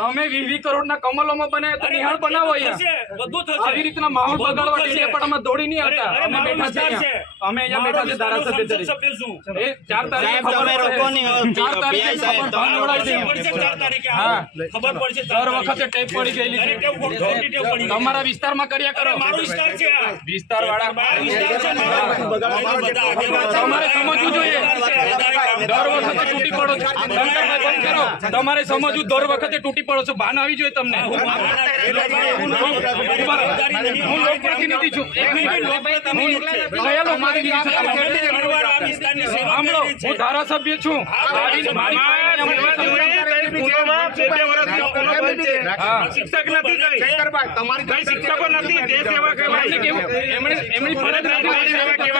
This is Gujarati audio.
તમે 20 કરોડના કમલોમાં બને તો નિહાળ બનાવો અહીંયા આવી રીતના માહોલ બગાડવા ડેડિયાપાડામાં દોડી નહીં આવતા અમે બેઠા છે અમે અહીંયા બેઠા છે ધારાસભ્ય તરીકે એ 4 તારીખે હા ખબર પડશે દર વખતે ટેપ પડી ગયેલી તમારા વિસ્તારમાં કર્યા કરો વિસ્તાર વાળા તમારે સમજવું જોઈએ દર વખતે તૂટી પડો છો તમારે સમજવું દર વખતે તૂટી પડો છો ભાન આવી જોઈએ તમને હું લોકપ્રતિનિધિ છું હું ધારાસભ્ય છું શિક્ષક નથી તમારી શિક્ષકો નથી તે સેવા કહેવાય એમની ફરજ નથી